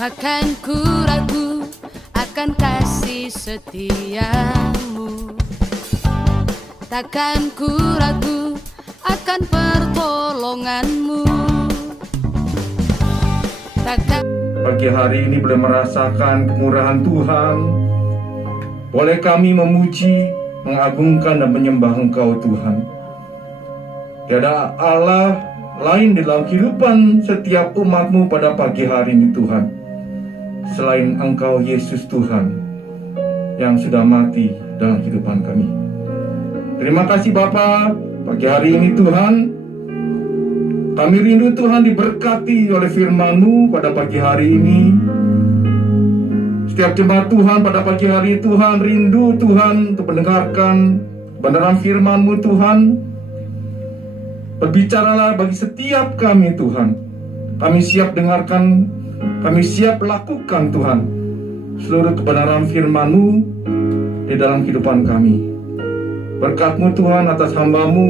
Takkan ku ragu akan kasih setiamu, takkan ku ragu akan pertolonganmu. Takkan pagi hari ini boleh merasakan kemurahan Tuhan. Boleh kami memuji, mengagungkan dan menyembah Engkau Tuhan. Tiada Allah lain di dalam kehidupan setiap umat-Mu pada pagi hari ini Tuhan, selain Engkau Yesus Tuhan yang sudah mati dalam kehidupan kami. Terima kasih Bapa, pagi hari ini Tuhan, kami rindu Tuhan diberkati oleh firman-Mu pada pagi hari ini. Setiap jemaat Tuhan pada pagi hari ini Tuhan rindu Tuhan untuk mendengarkan kebenaran firman-Mu Tuhan. Berbicaralah bagi setiap kami Tuhan. Kami siap dengarkan, kami siap lakukan Tuhan seluruh kebenaran firman-Mu di dalam kehidupan kami. Berkat-Mu Tuhan atas hamba-Mu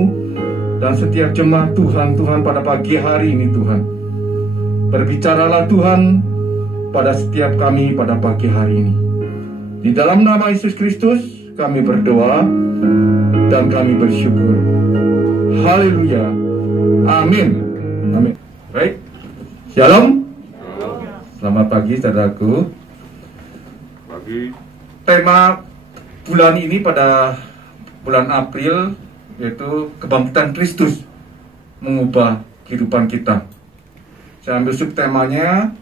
dan setiap jemaat Tuhan pada pagi hari ini Tuhan. Berbicaralah Tuhan pada setiap kami pada pagi hari ini. Di dalam nama Yesus Kristus kami berdoa dan kami bersyukur. Haleluya. Amin. Amin. Baik. Shalom. Selamat pagi saudaraku. Pagi. Tema bulan ini pada bulan April yaitu kebangkitan Kristus mengubah kehidupan kita. Saya ambil subtemanya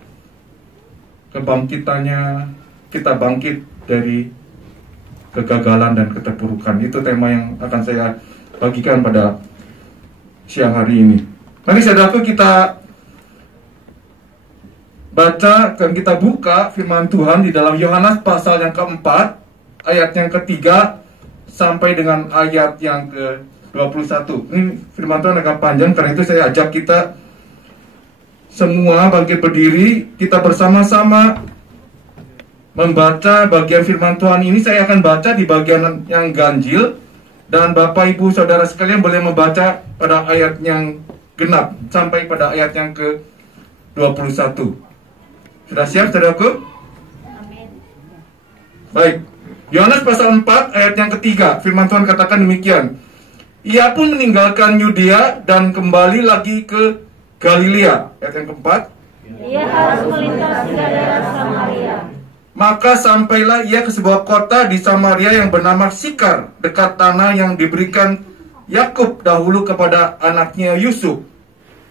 kebangkitannya, kita bangkit dari kegagalan dan keterpurukan. Itu tema yang akan saya bagikan pada siang hari ini. Mari saudaraku kita baca dan kita buka firman Tuhan di dalam Yohanes pasal yang keempat, ayat yang ketiga sampai dengan ayat yang ke-21. Ini firman Tuhan agak panjang, karena itu saya ajak kita semua bangkit berdiri, kita bersama-sama membaca bagian firman Tuhan ini. Saya akan baca di bagian yang ganjil, dan Bapak Ibu Saudara sekalian boleh membaca pada ayat yang genap sampai pada ayat yang ke-21. Sudah siap saudaraku? Amin. Baik. Yohanes pasal 4 ayat yang ketiga, firman Tuhan katakan demikian. Ia pun meninggalkan Yudea dan kembali lagi ke Galilea. Ayat yang keempat. Ia harus melintasi daerah Samaria. Maka sampailah ia ke sebuah kota di Samaria yang bernama Sikar, dekat tanah yang diberikan Yakub dahulu kepada anaknya Yusuf.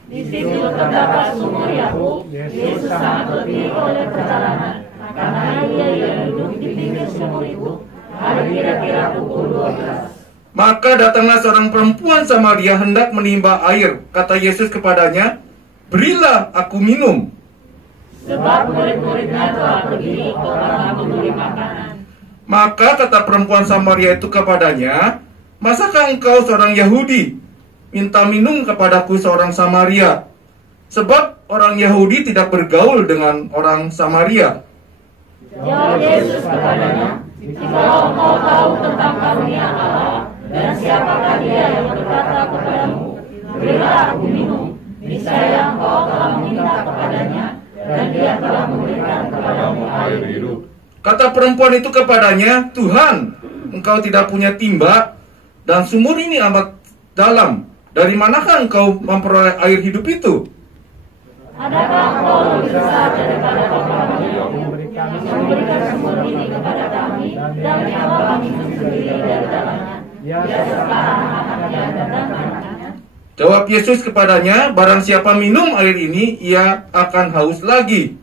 Di situ terdapat sumur Yakub. Yesus sangat letih oleh perjalanan, karena ia duduk di pinggir sumur itu. Hari kira-kira pukul 12. Maka datanglah seorang perempuan Samaria hendak menimba air. Kata Yesus kepadanya, "Berilah aku minum." Sebab murid-muridnya telah pergi ke kota membeli makanan. Maka kata perempuan Samaria itu kepadanya, "Masakah engkau seorang Yahudi minta minum kepadaku seorang Samaria? Sebab orang Yahudi tidak bergaul dengan orang Samaria." Jawab Yesus kepadanya, "Jikalau engkau tahu tentang karunia Allah dan siapakah dia yang berkata kepadamu, berilah aku minum, niscaya engkau telah meminta kepadanya, dan dia telah memberikan kepadamu air hidup." Kata perempuan itu kepadanya, "Tuhan, engkau tidak punya timba, dan sumur ini amat dalam. Dari manakah engkau memperoleh air hidup itu?" Adakah engkau lebih besar daripada kami yang memberikan sumur ini kepada kami, dan yang kami minum sendiri dari dalamnya, serta anak-anaknya dan anak-anaknya? Jawab Yesus kepadanya, "Barang siapa minum air ini, ia akan haus lagi.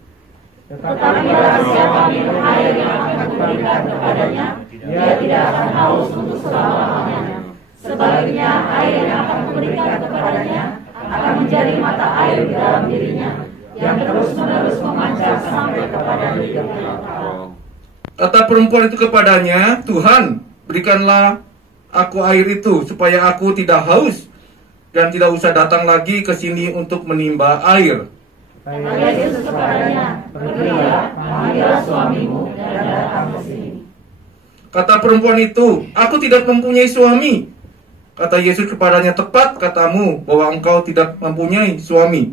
Tetapi barang siapa minum air yang akan kuberikan kepadanya, dia tidak akan haus untuk selama-lamanya. Sebaliknya, air yang akan kuberikan kepadanya akan menjadi mata air di dalam dirinya, yang terus-menerus memancar sampai kepada hidup yang kekal." Kata perempuan itu kepadanya, "Tuhan, berikanlah aku air itu, supaya aku tidak haus dan tidak usah datang lagi ke sini untuk menimba air." Kata Yesus kepadanya, "Pergilah, panggillah suamimu dan datang ke sini." Kata perempuan itu, "Aku tidak mempunyai suami." Kata Yesus kepadanya, "Tepat katamu bahwa engkau tidak mempunyai suami.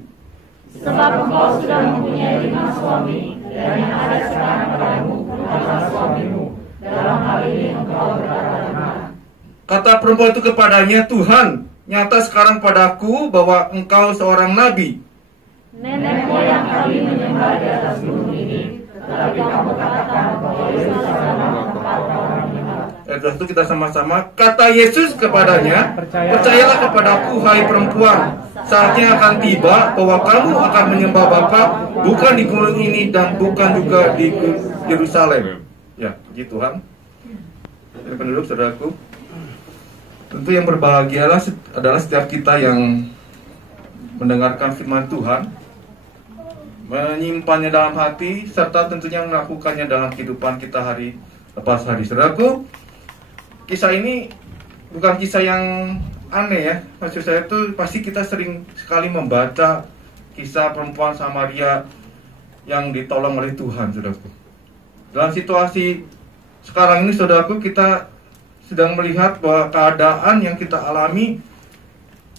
Sebab engkau sudah mempunyai 5 suami, suami, dan yang ada sekarang padamu bukanlah suamimu. Dalam hal ini engkau berkata benar. Kata perempuan itu kepadanya, Tuhan, nyata sekarang padaku bahwa engkau seorang nabi. Nenek moyang kami menyembah di atas gunung ini, tetapi kamu katakan bahwa Yesus adalah tempat orang menyembah. Setelah itu kita sama-sama, kata Yesus kepadanya, percayalah kepadaku, hai perempuan, saatnya akan tiba bahwa kamu akan menyembah Bapa bukan di gunung ini dan bukan juga di Yerusalem. Ya, puji Tuhan. Ini penduduk saudaraku. Tentu yang berbahagialah adalah setiap kita yang mendengarkan firman Tuhan, menyimpannya dalam hati, serta tentunya melakukannya dalam kehidupan kita hari lepas hari. Saudaraku, kisah ini bukan kisah yang aneh ya. Maksud saya itu pasti kita sering sekali membaca kisah perempuan Samaria yang ditolong oleh Tuhan, saudaraku. Dalam situasi sekarang ini, saudaraku, kita sedang melihat bahwa keadaan yang kita alami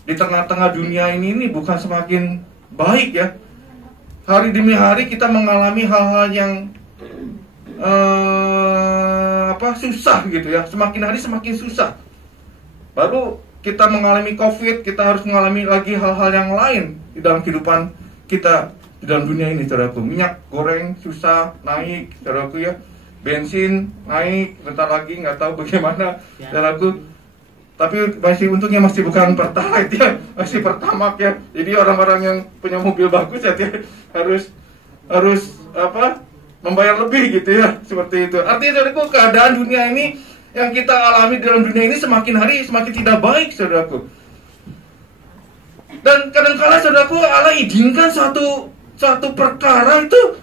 di tengah-tengah dunia ini bukan semakin baik ya. Hari demi hari kita mengalami hal-hal yang susah gitu ya. Semakin hari semakin susah. Baru kita mengalami COVID, kita harus mengalami lagi hal-hal yang lain di dalam kehidupan kita di dalam dunia ini, saudaraku. Minyak goreng susah naik, saudaraku ya. Bensin naik, bentar lagi nggak tahu bagaimana, saudaraku. Tapi untungnya masih bukan Pertalite ya, masih Pertamax ya. Jadi orang-orang yang punya mobil bagus ya harus membayar lebih gitu ya, seperti itu. Artinya, saudaraku, keadaan dunia ini yang kita alami dalam dunia ini semakin hari semakin tidak baik, saudaraku. Dan kadang-kala, saudaraku, Allah izinkan satu perkara itu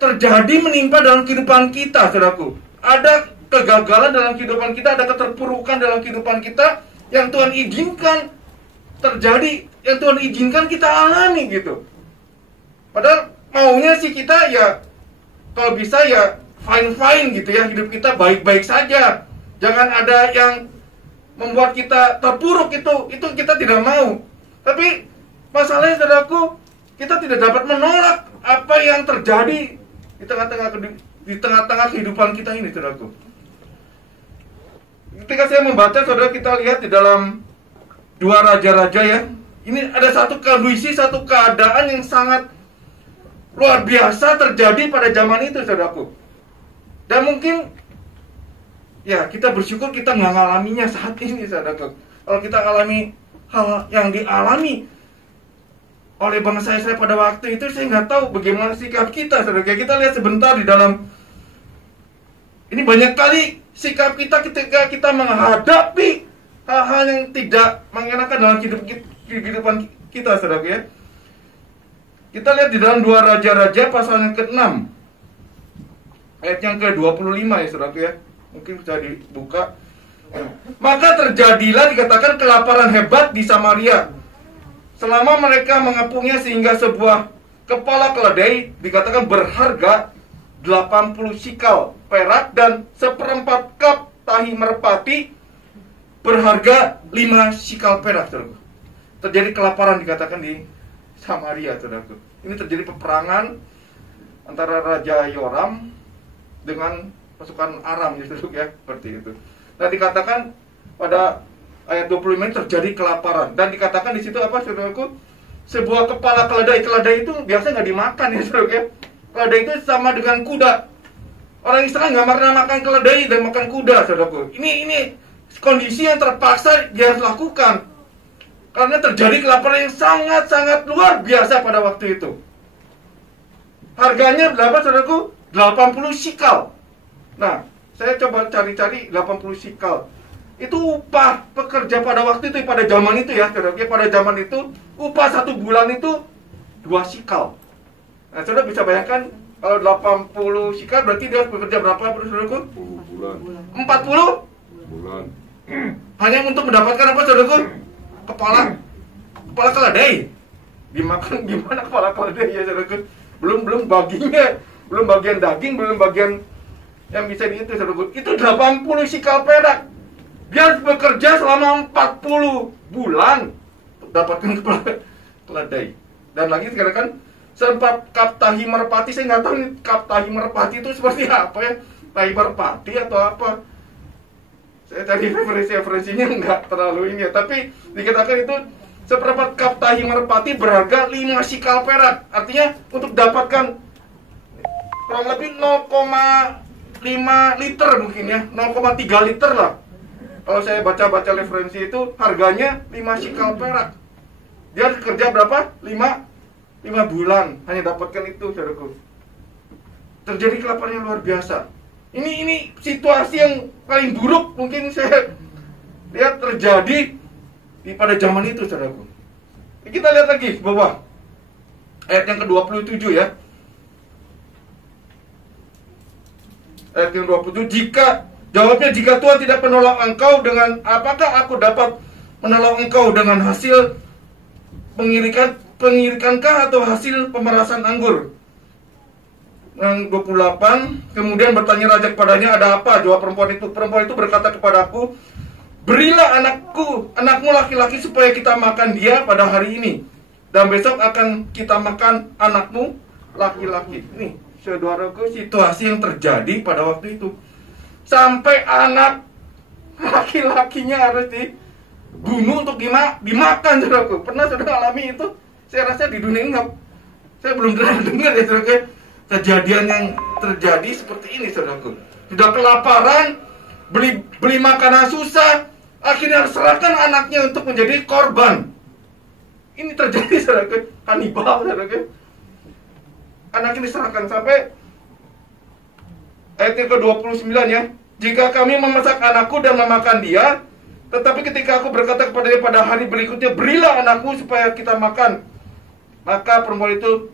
terjadi menimpa dalam kehidupan kita, saudaraku. Ada kegagalan dalam kehidupan kita, ada keterpurukan dalam kehidupan kita yang Tuhan izinkan terjadi, yang Tuhan izinkan kita alami gitu. Padahal maunya sih kita ya, kalau bisa ya fine-fine gitu ya, hidup kita baik-baik saja. Jangan ada yang membuat kita terpuruk, itu kita tidak mau. Tapi masalahnya, saudaraku, kita tidak dapat menolak apa yang terjadi di tengah-tengah kehidupan kita ini, saudaraku. Ketika saya membaca, saudara, kita lihat di dalam 2 Raja-Raja ya. Ini ada satu kondisi, satu keadaan yang sangat luar biasa terjadi pada zaman itu, saudaraku. Dan mungkin ya kita bersyukur kita nggak ngalaminya saat ini, saudaraku. Kalau kita alami hal yang dialami oleh bangsa Israel pada waktu itu, saya nggak tahu bagaimana sikap kita, saudara. Kita lihat sebentar di dalam ini, banyak kali sikap kita ketika kita menghadapi hal-hal yang tidak mengenakan dalam kehidupan kita, saudara ya. Kita lihat di dalam 2 Raja-Raja pasal yang ke-6 ayat yang ke-25 ya, saudara ya. Mungkin bisa dibuka. Maka terjadilah, dikatakan, kelaparan hebat di Samaria selama mereka mengepungnya, sehingga sebuah kepala keledai, dikatakan, berharga 80 sikal perak dan 1/4 kap tahi merpati berharga 5 sikal perak, saudara. Terjadi kelaparan, dikatakan, di Samaria, saudara. Ini terjadi peperangan antara Raja Yoram dengan pasukan Aram, saudara ya, seperti itu. Dan dikatakan pada ayat 25 ini terjadi kelaparan. Dan dikatakan di situ apa, saudaraku? Sebuah kepala keledai. Keledai itu biasa nggak dimakan ya, saudara ya. Keledai itu sama dengan kuda. Orang Israel nggak pernah makan keledai dan makan kuda, saudaraku. Ini kondisi yang terpaksa dia harus lakukan. Karena terjadi kelaparan yang sangat-sangat luar biasa pada waktu itu. Harganya berapa, saudaraku? 80 sikal. Nah, saya coba cari-cari 80 sikal. Itu upah pekerja pada waktu itu, pada zaman itu ya, saudara. Pada zaman itu, upah 1 bulan itu 2 sikal. Nah, saudara bisa bayangkan, kalau 80 sikal berarti dia harus bekerja berapa, saudaraku? 40 bulan. 40 bulan. Hanya untuk mendapatkan apa, saudaraku? Kepala keledai. Dimakan gimana kepala keledai ya, saudaraku? Belum baginya, belum bagian daging, belum bagian yang bisa diitu, saudaraku. Itu 80 sikal perak. Dia harus bekerja selama 40 bulan untuk dapatkan kepala keledai. Dan lagi sekarang kan Sempat Kaptahi Merpati, saya nggak tahu nih Kaptahi Merpati itu seperti apa ya, tahi merpati atau apa. Saya cari referensinya nggak terlalu ini ya, tapi dikatakan itu seperempat cup tahi merpati berharga 5 sikal perak. Artinya untuk dapatkan kurang lebih 0,5 liter mungkin ya, 0,3 liter lah. Kalau saya baca-baca referensi itu harganya 5 sikal perak. Dia kerja berapa? 5 bulan hanya dapatkan itu, saudaraku. Terjadi kelaparan yang luar biasa. Ini situasi yang paling buruk mungkin saya lihat terjadi pada zaman itu, saudaraku. Kita lihat lagi ke bawah. Ayat yang ke-27 ya. Ayat yang ke-27, jika Tuhan tidak menolong engkau, dengan apakah aku dapat menolong engkau? Dengan hasil pengirikankah atau hasil pemerasan anggur? Yang 28, kemudian bertanya raja kepadanya, ada apa? Jawab perempuan itu berkata kepadaku, berilah anakmu laki-laki supaya kita makan dia pada hari ini, dan besok akan kita makan anakmu laki-laki. Nih, saudaraku, situasi yang terjadi pada waktu itu. Sampai anak laki-lakinya harus dibunuh untuk dimakan, saudaraku. Pernah saudara alami itu? Saya rasa di dunia ini saya belum pernah dengar ya, saudaraku. Kejadian yang terjadi seperti ini, saudaraku. Sudah kelaparan, beli makanan susah, akhirnya harus serahkan anaknya untuk menjadi korban. Ini terjadi, saudaraku. Kanibal, saudaraku. Anak ini diserahkan sampai ayat yang ke-29 ya. Jika kami memasak anakku dan memakan dia, tetapi ketika aku berkata kepada dia pada hari berikutnya, berilah anakmu supaya kita makan, maka perempuan itu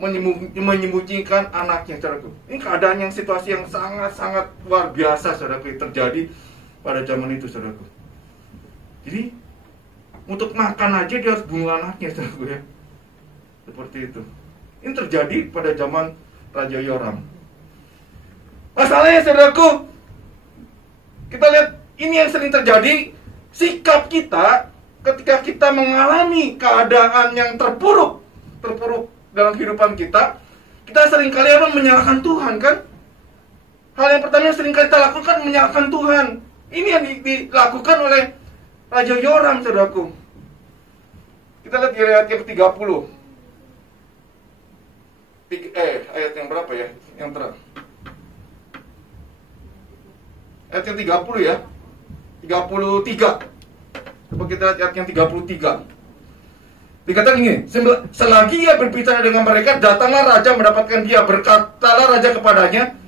menyembunyikan anaknya, saudaraku. Ini keadaan yang situasi yang sangat-sangat luar biasa, saudaraku, terjadi pada zaman itu, saudaraku. Jadi untuk makan aja dia harus bunuh anaknya, saudaraku ya. Seperti itu. Ini terjadi pada zaman Raja Yoram. Masalahnya, saudaraku, kita lihat ini yang sering terjadi. Sikap kita ketika kita mengalami keadaan yang terpuruk dalam kehidupan kita seringkali menyalahkan Tuhan, kan? Hal yang pertama yang seringkali kita lakukan menyalahkan Tuhan. Ini yang dilakukan oleh Raja Yoram, saudaraku. Kita lihat di ayat yang ke-30. Ayat yang berapa ya? Yang terakhir. Ayat yang 30 ya. 33. Coba kita lihat ayat yang 33. Dikatakan ini, selagi ia berbicara dengan mereka, datanglah raja mendapatkan dia. Berkatalah raja kepadanya,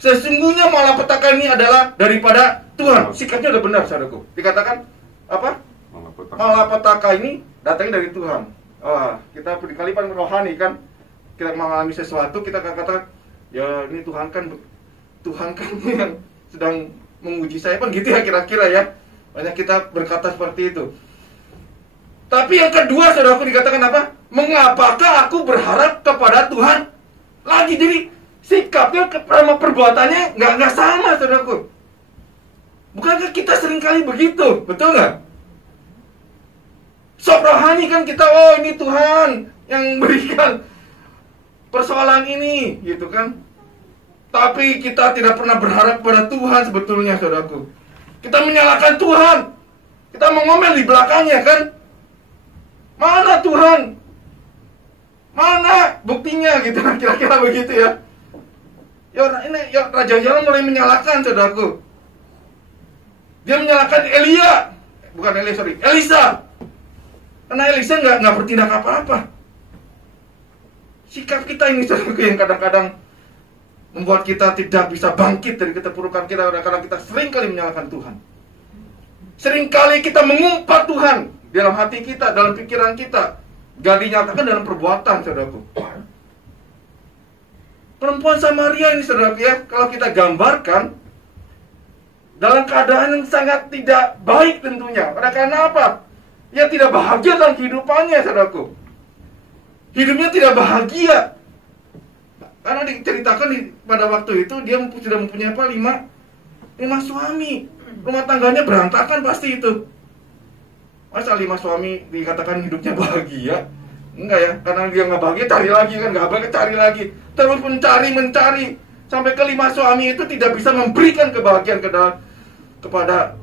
sesungguhnya malapetaka ini adalah daripada Tuhan. Sikapnya udah benar, saudaraku. Dikatakan apa? Malapetaka ini datangnya dari Tuhan. Kita berkali rohani kan, kita mengalami sesuatu, kita katakan, ya ini Tuhan kan yang sedang menguji saya, kan gitu ya kira-kira ya. Banyak kita berkata seperti itu. Tapi yang kedua, saudaraku, dikatakan apa? Mengapakah aku berharap kepada Tuhan lagi? Jadi sikapnya sama perbuatannya nggak sama, saudaraku. Bukankah kita seringkali begitu? Betul nggak? Sok rohani kan kita, oh ini Tuhan yang berikan persoalan ini, gitu kan? Tapi kita tidak pernah berharap pada Tuhan sebetulnya, saudaraku. Kita menyalahkan Tuhan. Kita mengomel di belakangnya, kan? Mana Tuhan? Mana buktinya, gitu? Kira-kira begitu ya. Raja Yoram mulai menyalahkan, saudaraku. Dia menyalahkan Elisa. Karena Elisa nggak bertindak apa-apa. Sikap kita ini, saudaraku, yang kadang-kadang membuat kita tidak bisa bangkit dari keterpurukan kita, karena kita seringkali menyalahkan Tuhan. Seringkali kita mengumpat Tuhan dalam hati kita, dalam pikiran kita, gak dinyatakan dalam perbuatan, saudaraku. Perempuan Samaria ini, saudaraku ya, kalau kita gambarkan dalam keadaan yang sangat tidak baik tentunya. Karena apa? Dia tidak bahagia dalam kehidupannya, saudaraku. Hidupnya tidak bahagia. Karena diceritakan pada waktu itu dia sudah mempunyai 5 suami. Rumah tangganya berantakan pasti itu. Masa 5 suami dikatakan hidupnya bahagia? Enggak ya, karena dia nggak bahagia cari lagi kan, nggak bahagia cari lagi, terus mencari sampai kelima suami itu tidak bisa memberikan kebahagiaan kepada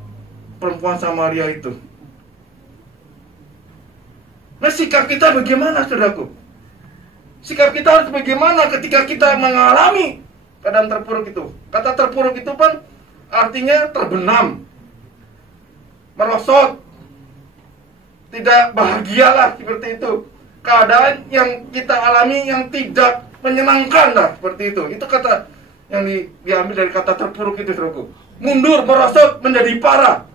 perempuan Samaria itu. Nah, sikap kita bagaimana, saudaraku? Sikap kita harus bagaimana ketika kita mengalami keadaan terpuruk itu? Kata terpuruk itu kan artinya terbenam, merosot, tidak bahagialah, seperti itu. Keadaan yang kita alami yang tidak menyenangkan lah, seperti itu. Itu kata yang diambil dari kata terpuruk itu, saudaraku. Mundur, merosot, menjadi parah.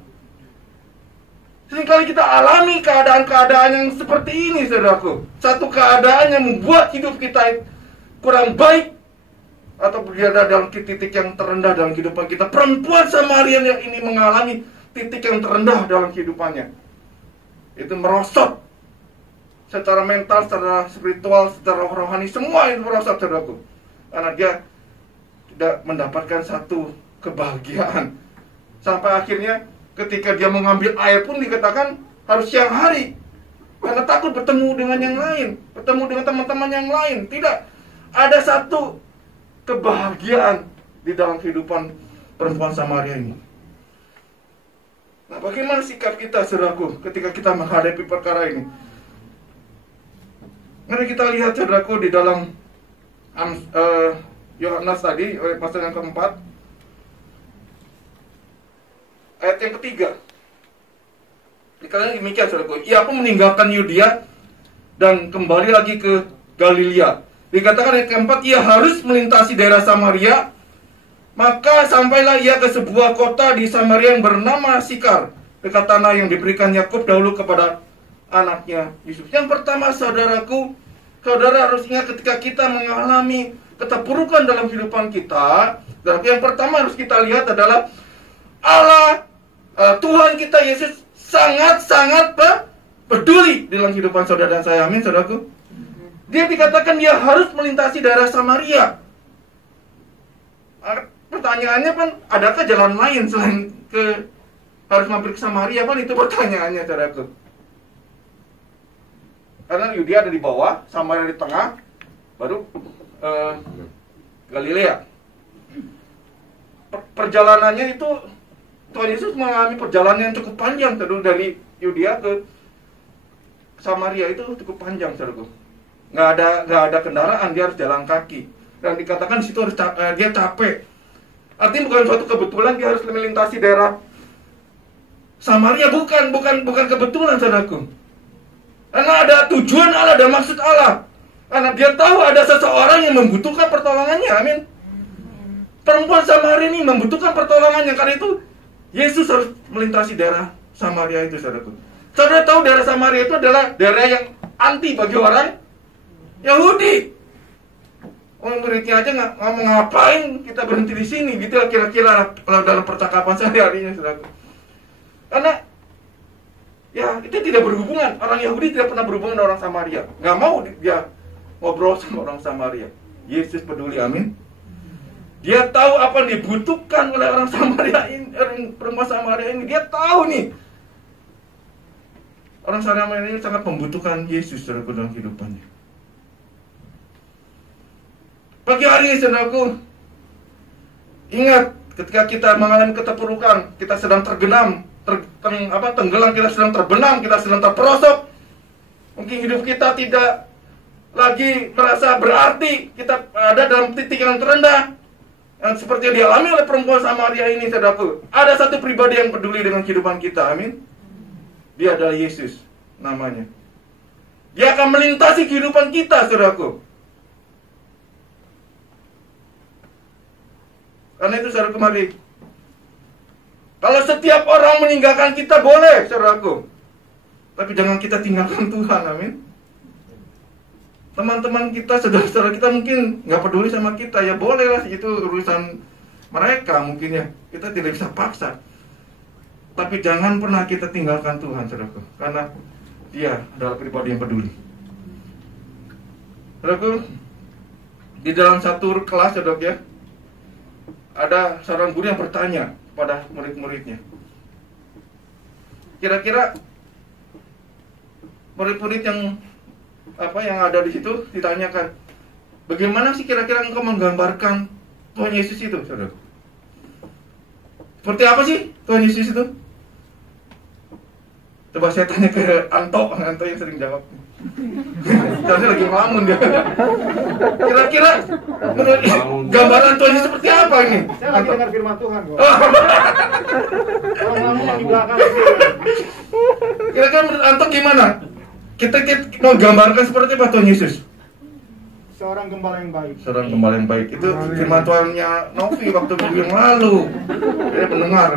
Seringkali kita alami keadaan-keadaan yang seperti ini, saudaraku. Satu keadaan yang membuat hidup kita kurang baik, atau berada dalam titik yang terendah dalam kehidupan kita. Perempuan Samaria yang ini mengalami titik yang terendah dalam kehidupannya. Itu merosot secara mental, secara spiritual, secara rohani, semua itu merosot, saudaraku. Karena dia tidak mendapatkan satu kebahagiaan. Sampai akhirnya ketika dia mengambil air pun dikatakan harus siang hari. Karena takut bertemu dengan yang lain, bertemu dengan teman-teman yang lain. Tidak ada satu kebahagiaan di dalam kehidupan perempuan Samaria ini. Nah, bagaimana sikap kita, saudaraku, ketika kita menghadapi perkara ini? Mari kita lihat, saudaraku, di dalam Yohanes tadi, pasal yang keempat, ayat yang ketiga. Dikatakan demikian, saudaraku. Ia pun meninggalkan Yudea dan kembali lagi ke Galilea. Dikatakan ayat keempat, ia harus melintasi daerah Samaria. Maka sampailah ia ke sebuah kota di Samaria yang bernama Sikar, dekat tanah yang diberikan Yakub dahulu kepada anaknya Yusuf. Yang pertama, saudaraku, saudara harus ingat ketika kita mengalami keterpurukan dalam kehidupan kita, yang pertama harus kita lihat adalah Allah, Tuhan kita Yesus sangat-sangat peduli dalam kehidupan saudara dan saya. Amin, saudaraku. Dia dikatakan dia harus melintasi daerah Samaria. Pertanyaannya kan, adakah jalan lain selain harus mampir ke Samaria, kan? Itu pertanyaannya, saudaraku. Karena Yudea ada di bawah, Samaria di tengah, baru Galilea. Perjalanannya itu Tuhan Yesus mengalami perjalanan yang cukup panjang, saudara, dari Yudea ke Samaria itu cukup panjang, saudaraku. Nggak ada kendaraan, dia harus jalan kaki. Dan dikatakan di situ harus dia capek. Artinya bukan suatu kebetulan dia harus melintasi daerah Samaria, bukan kebetulan, saudaraku. Karena ada tujuan Allah dan maksud Allah. Karena dia tahu ada seseorang yang membutuhkan pertolongannya. Amin. Perempuan Samaria ini membutuhkan pertolongannya. Karena itu Yesus harus melintasi daerah Samaria itu, saudaraku. Saudara tahu daerah Samaria itu adalah daerah yang anti bagi orang Yahudi. Orang muridnya aja nggak ngomong ngapain kita berhenti di sini, gitu kira-kira dalam percakapan sehari-harinya, saudaraku. Karena ya itu tidak berhubungan. Orang Yahudi tidak pernah berhubungan dengan orang Samaria. Nggak mau dia ngobrol sama orang Samaria. Yesus peduli, amin. Dia tahu apa yang dibutuhkan oleh orang Samaria ini, perempuan Samaria ini. Dia tahu nih, orang Samaria ini sangat membutuhkan Yesus dalam kehidupannya. Pagi hari ini, saudaraku, ingat ketika kita mengalami keterpurukan, kita sedang tergenam, tenggelam, kita sedang terbenam, kita sedang terperosok. Mungkin hidup kita tidak lagi merasa berarti, kita ada dalam titik yang terendah, yang seperti yang dialami oleh perempuan Samaria ini, saudaraku. Ada satu pribadi yang peduli dengan kehidupan kita, amin. Dia adalah Yesus, namanya. Dia akan melintasi kehidupan kita, saudaraku. Karena itu, saudaraku, mari. Kalau setiap orang meninggalkan kita boleh, saudaraku. Tapi jangan kita tinggalkan Tuhan, amin. Teman-teman kita, saudara-saudara kita mungkin nggak peduli sama kita, ya bolehlah, itu urusan mereka mungkin ya. Kita tidak bisa paksa. Tapi jangan pernah kita tinggalkan Tuhan, saudaraku. Karena dia adalah pribadi yang peduli. Saudaraku, di dalam satu kelas, saudaraku ya, ada seorang guru yang bertanya kepada murid-muridnya. Kira-kira murid-murid yang apa yang ada di situ ditanyakan, bagaimana sih kira-kira engkau menggambarkan Tuhan Yesus itu, saudara? Seperti apa sih Tuhan Yesus itu? Coba saya tanya ke Anto yang sering jawab. Soalnya lagi ngelamun dia. Kira-kira menurut gambaran Tuhan Yesus seperti apa ini? Saya lagi dengar firman Tuhan kok. Kalau ngelamun yang di belakang. Kira-kira menurut Anto gimana? Kita mau gambarkan seperti apa Tuhan Yesus? Seorang gembala yang baik. Seorang gembala yang baik. Itu firman Tuhannya Novi waktu minggu yang lalu. Saya mendengar.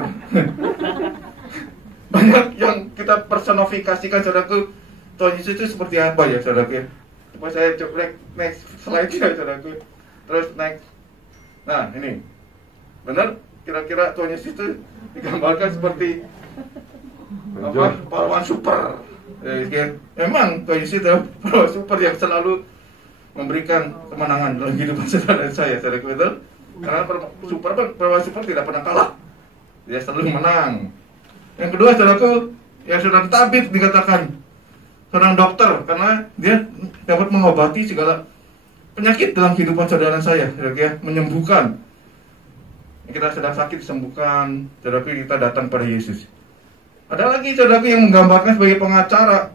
Banyak yang kita personifikasikan, saudaraku, Tuhan Yesus itu seperti apa ya, saudaraku? Coba saya coba next slide ya, saudaraku. Terus next. Nah, ini. Benar? Kira-kira Tuhan Yesus itu digambarkan seperti apa? Pahlawan super. Ya, memang Tuhan Yesus itu pahlawan super yang selalu memberikan kemenangan dalam kehidupan saudara dan saya, saudaraku, betul? Karena pahlawan super tidak pernah kalah. Dia selalu menang. Yang kedua, saudaraku, ya saudara tabib dikatakan seorang dokter, karena dia dapat mengobati segala penyakit dalam kehidupan saudara dan saya, saudaraku, ya, menyembuhkan. Kita sedang sakit disembuhkan, saudaraku, kita datang pada Yesus. Ada lagi, saudaraku, yang menggambarkan sebagai pengacara.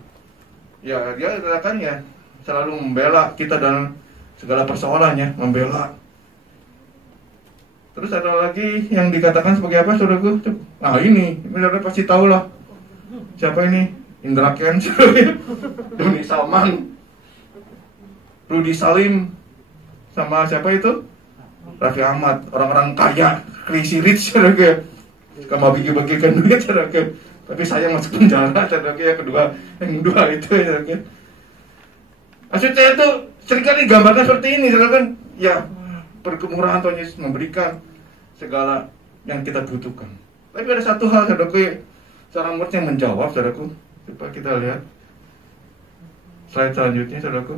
Ya, dia katakan ya selalu membela kita dalam segala persoalannya, membela. Terus ada lagi yang dikatakan sebagai apa, saudaraku? Nah ini saudara pasti tahu lah. Siapa ini? Indra Ken, Doni Salman, Rudy Salim, sama siapa itu? Raffi Ahmad, orang-orang kaya, crazy rich, saudaraku. Suka mau bagi-bagikan duit, saudaraku. Tapi saya masuk penjara, saudaraku, yang kedua itu, saudaraku. Maksudnya itu seringkali digambarkan seperti ini, saudaraku. Ya, perkemurahan Tuhan Yesus memberikan segala yang kita butuhkan. Tapi ada satu hal, saudaraku, seorang murid yang menjawab, saudaraku. Coba kita lihat slide selanjutnya, saudaraku.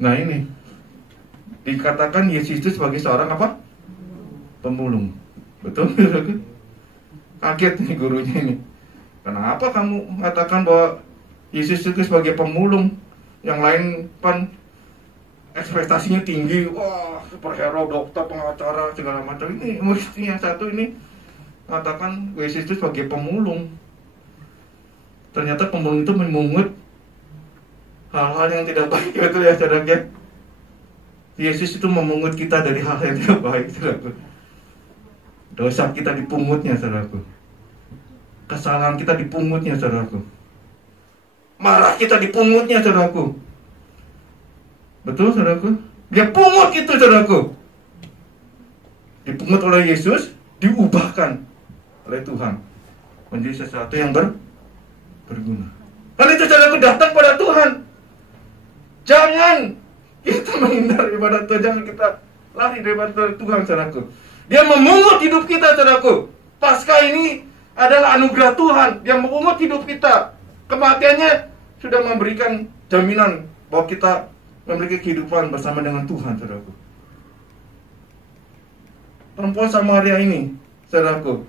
Nah ini dikatakan Yesus itu sebagai seorang apa? Pemulung. Betul, saudaraku? Kaget nih gurunya ini. Kenapa kamu mengatakan bahwa Yesus itu sebagai pemulung? Yang lain kan ekspektasinya tinggi, wah superhero, dokter, pengacara, segala macam. Ini muridnya yang satu ini mengatakan Yesus itu sebagai pemulung. Ternyata pemulung itu memungut hal-hal yang tidak baik, betul ya, saudara. Yesus itu memungut kita dari hal yang tidak baik, saudara. Dosa kita dipungutnya, saudaraku. Kesalahan kita dipungutnya, saudaraku. Marah kita dipungutnya, saudaraku. Betul, saudaraku? Dia pungut itu, saudaraku. Dipungut oleh Yesus, diubahkan oleh Tuhan menjadi sesuatu yang berguna. Karena itu, saudaraku, datang pada Tuhan. Jangan kita menghindar daripada Tuhan, jangan kita lari daripada Tuhan, saudaraku. Dia memungut hidup kita, saudaraku. Paskah ini adalah anugerah Tuhan yang memungut hidup kita. Kematiannya sudah memberikan jaminan bahwa kita memiliki kehidupan bersama dengan Tuhan, saudaraku. Perempuan Samaria ini, saudaraku,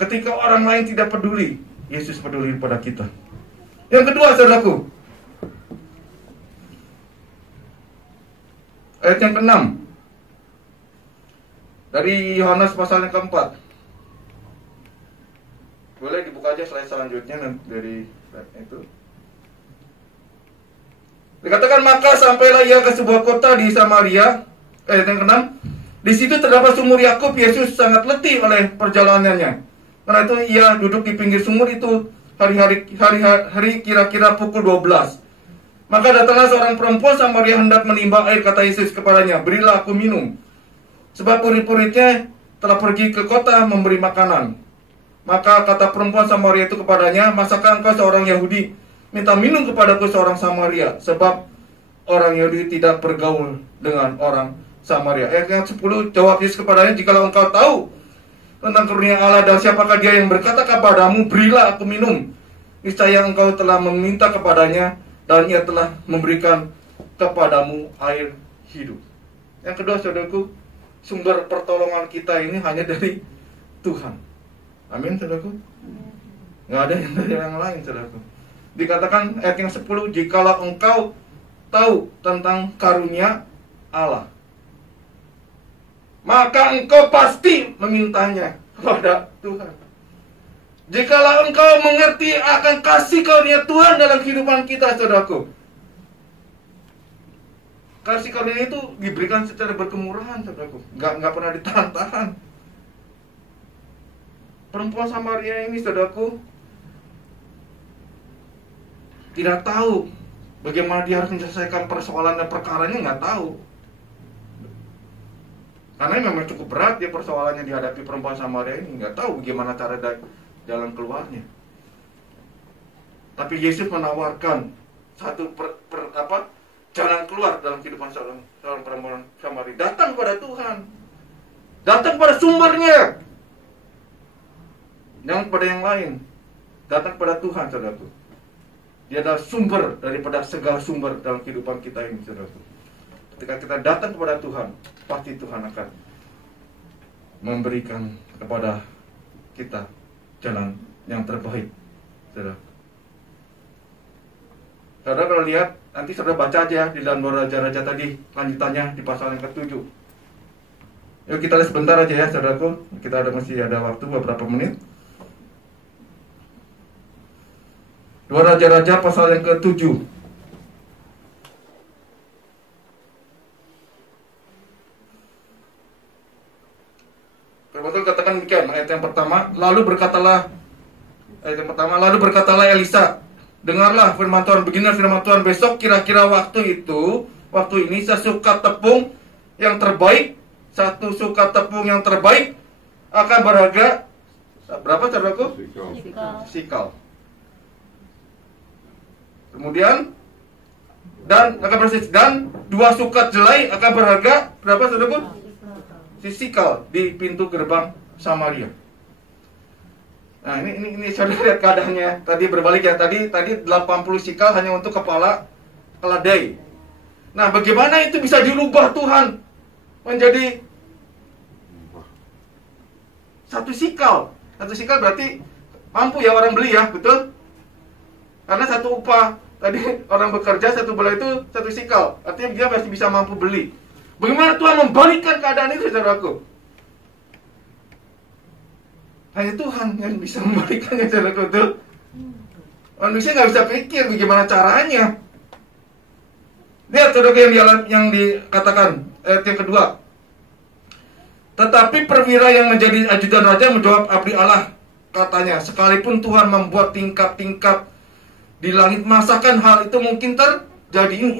ketika orang lain tidak peduli, Yesus peduli pada kita. Yang kedua, saudaraku, ayat yang ke-6 dari Yohanes pasal yang ke-4. Boleh dibuka aja slide selanjutnya dari itu. Dikatakan, maka sampailah ia ke sebuah kota di Samaria. Ayat yang ke-6. Di situ terdapat sumur Yakub. Yesus sangat letih oleh perjalanannya. Karena itu ia duduk di pinggir sumur itu hari kira-kira pukul 12. Maka datanglah seorang perempuan Samaria hendak menimba air. Kata Yesus kepadanya, berilah aku minum. Sebab murid-muridnya telah pergi ke kota memberi makanan. Maka kata perempuan Samaria itu kepadanya, masakah engkau seorang Yahudi minta minum kepadaku seorang Samaria? Sebab orang Yahudi tidak bergaul dengan orang Samaria. Ayat yang 10, jawab Yesus kepadanya, jikalau engkau tahu tentang karunia Allah dan siapakah dia yang berkata kepadamu, berilah aku minum, niscaya engkau telah meminta kepadanya dan ia telah memberikan kepadamu air hidup. Yang kedua, saudaraku, sumber pertolongan kita ini hanya dari Tuhan. Amin, saudaraku. Nggak ada yang dari yang lain, saudaraku. Dikatakan ayat yang 10, jikalau engkau tahu tentang karunia Allah, maka engkau pasti memintanya kepada Tuhan. Jikalau engkau mengerti akan kasih karunia Tuhan dalam kehidupan kita, saudaraku. Kasih karunia itu diberikan secara berkemurahan, saudaraku. Nggak pernah ditahan-tahan. Perempuan Samaria ini, saudaraku, tidak tahu bagaimana dia harus menyelesaikan persoalan dan perkaranya, nggak tahu. Karena memang cukup berat dia persoalannya dihadapi perempuan Samaria ini, nggak tahu bagaimana cara jalan keluarnya. Tapi Yesus menawarkan satu jalan keluar dalam kehidupan seorang perempuan Samaria. Datang pada Tuhan, datang pada sumbernya, jangan pada yang lain. Datang pada Tuhan, saudaraku. Dia adalah sumber daripada segala sumber dalam kehidupan kita ini, saudaraku. Ketika kita datang kepada Tuhan, pasti Tuhan akan memberikan kepada kita jalan yang terbaik, saudara. Saudara kalau lihat, nanti saudara baca aja di dalam 2 Raja-Raja tadi, lanjutannya di pasal yang ke-7. Yuk kita lihat sebentar aja ya, saudaraku. Kita masih ada waktu beberapa menit. 2 Raja-Raja pasal yang ke-7. Betul katakan demikian, ayat yang pertama, lalu berkatalah Elisa, dengarlah firman Tuhan, beginilah firman Tuhan, besok kira-kira waktu ini sesukat tepung yang terbaik, satu sukat tepung yang terbaik akan berharga berapa, saudaraku? Sikal. Kemudian dan 2 sukat jelai akan berharga berapa, saudaraku? Sikal di pintu gerbang Samaria. Nah, ini saudara lihat keadaannya. Tadi berbalik ya. Tadi 80 sikal hanya untuk kepala keledai. Nah, bagaimana itu bisa dirubah Tuhan menjadi 1 sikal? 1 sikal berarti mampu ya orang beli ya, betul? Karena 1 upah. Tadi orang bekerja 1 bulan itu 1 sikal. Artinya dia masih bisa mampu beli. Bagaimana Tuhan membalikkan keadaan itu, saudaraku? Hanya Tuhan yang bisa membalikkannya, saudaraku. Betul? Manusia nggak bisa pikir bagaimana caranya. Lihat, saudaraku, yang dikatakan ayat yang kedua. Tetapi perwira yang menjadi ajudan raja menjawab abdi Allah, katanya, sekalipun Tuhan membuat tingkat-tingkat di langit, masakan hal itu mungkin terjadi? Ini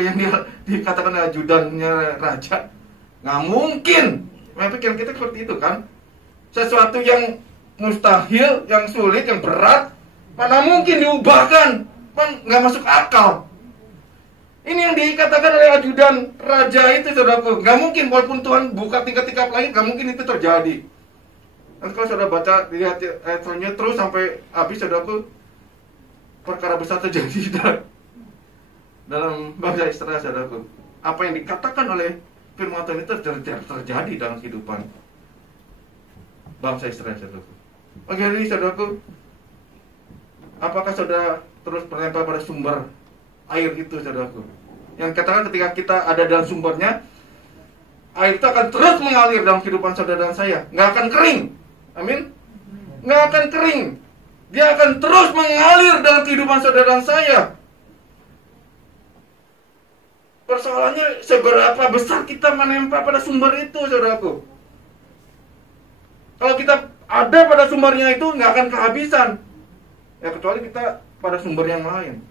yang dikatakan ajudannya raja, nggak mungkin. Pikiran kita seperti itu kan, sesuatu yang mustahil, yang sulit, yang berat, mana mungkin diubahkan, kan nggak masuk akal. Ini yang dikatakan oleh ajudan raja itu, saudaraku, nggak mungkin. Walaupun Tuhan buka tingkat-tingkat langit, nggak mungkin itu terjadi. Nanti kalau saudara baca, lihat ayatnya terus sampai habis, saudaraku, perkara besar terjadi dalam bangsa Israel, saudaraku. Apa yang dikatakan oleh firman Tuhan itu terjadi dalam kehidupan bangsa Israel, saudaraku. Oke, jadi saudaraku, apakah saudara terus berlempar pada sumber air itu, saudaraku? Yang katakan ketika kita ada dalam sumbernya, air itu akan terus mengalir dalam kehidupan saudara dan saya. Nggak akan kering. Amin. Nggak akan kering. Dia akan terus mengalir dalam kehidupan saudara dan saya. Persoalannya seberapa besar kita menempa pada sumber itu, saudaraku. Kalau kita ada pada sumbernya itu, nggak akan kehabisan. Ya, kecuali kita pada sumber yang lain.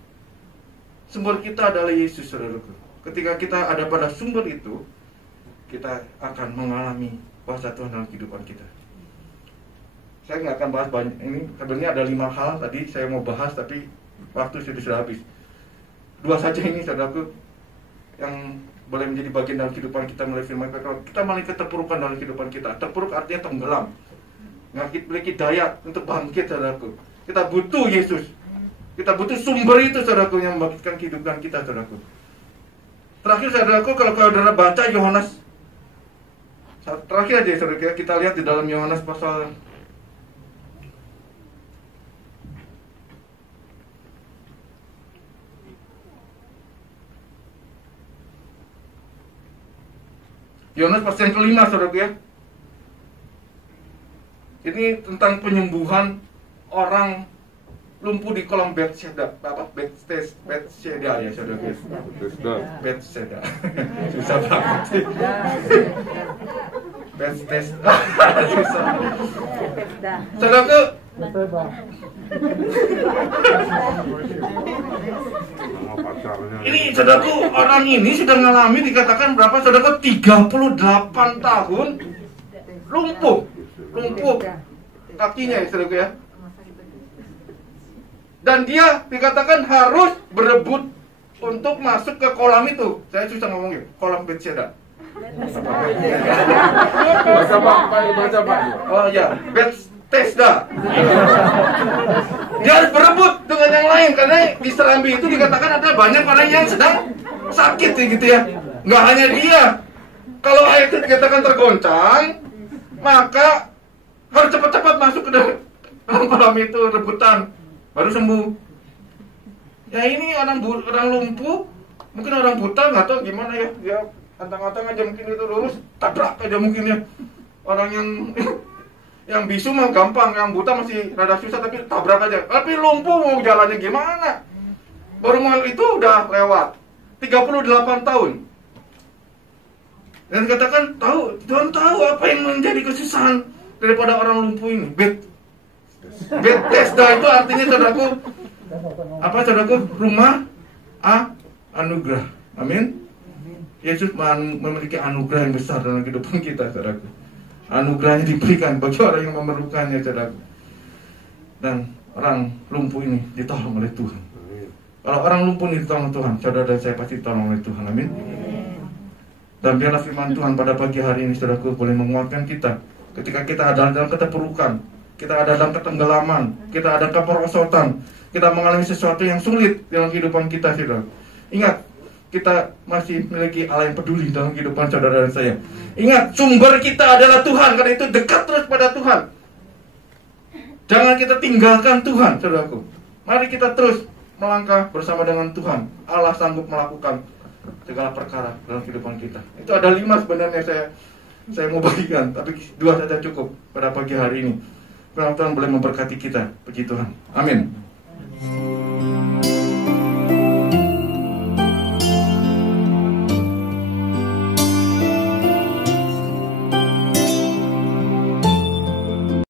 Sumber kita adalah Yesus, saudaraku. Ketika kita ada pada sumber itu, kita akan mengalami kuasa Tuhan dalam kehidupan kita. Saya nggak akan bahas banyak ini. Sebenarnya ada 5 hal tadi saya mau bahas, tapi waktu sudah habis. 2 saja ini, saudaraku, yang boleh menjadi bagian dalam kehidupan kita melalui firman Tuhan. Kalau kita mengalami keterpurukan dalam kehidupan kita, terpuruk artinya tenggelam, nggak memiliki daya untuk bangkit, saudaraku. Kita butuh Yesus. Kita butuh sumber itu, saudaraku, yang membangkitkan kehidupan kita, saudaraku. Terakhir, saudaraku, kalau saudara baca Yohanes, terakhir aja, saudara, kita lihat di dalam Yohanes pasal Yohanes pasal yang kelima, saudaraku ya. Ini tentang penyembuhan orang lumpuh di kolam Bethesda. Bethesda ya, saudaraku. Bethesda. Susah banget. Bethesda. Susah. Saudaraku, ini saudaraku, orang ini sudah mengalami, dikatakan berapa saudaraku, 38 tahun lumpuh kakinya ya saudaraku ya. Dan dia dikatakan harus berebut untuk masuk ke kolam itu. Saya susah ngomongnya, kolam Bethesda. Baca Pak. Oh ya, Bethesda. Dia harus berebut dengan yang lain, karena di Serambi itu dikatakan ada banyak orang yang sedang sakit gitu ya. Nggak hanya dia. Kalau air itu dikatakan tergoncang, maka harus cepat-cepat masuk ke dalam kolam itu, rebutan, baru sembuh. Ya ini orang lumpuh, mungkin orang buta, nggak tahu gimana ya. Dia antang-antang aja mungkin itu lurus, tabrak aja mungkin ya. Orang yang bisu mah gampang, yang buta masih rada susah, tapi tabrak aja. Tapi lumpuh mau jalannya gimana? Baru mau itu udah lewat 38 tahun. Dan katakan Tuhan tahu apa yang menjadi kesusahan daripada orang lumpuh ini. Bethesda itu artinya saudaraku, apa saudaraku? Rumah anugerah. Amin. Yesus memiliki anugerah yang besar dalam kehidupan kita, saudaraku. Anugerahnya diberikan bagi orang yang memerlukannya, saudaraku. Dan orang lumpuh ini ditolong oleh Tuhan. Kalau orang lumpuh ini ditolong Tuhan, saudara dan saya pasti ditolong oleh Tuhan. Amin. Dan biarlah firman Tuhan pada pagi hari ini, saudaraku, boleh menguatkan kita ketika kita ada dalam keterpurukan, kita ada dalam ketenggelaman, kita ada kemerosotan, kita mengalami sesuatu yang sulit dalam kehidupan kita, saudara. Ingat, kita masih memiliki Allah yang peduli dalam kehidupan saudara dan saya. Ingat, sumber kita adalah Tuhan, karena itu dekat terus pada Tuhan. Jangan kita tinggalkan Tuhan, saudaraku. Mari kita terus melangkah bersama dengan Tuhan. Allah sanggup melakukan segala perkara dalam kehidupan kita. Itu ada 5 sebenarnya saya mau bagikan, tapi 2 saja cukup pada pagi hari ini. Tuhan boleh memberkati kita, puji Tuhan. Amin.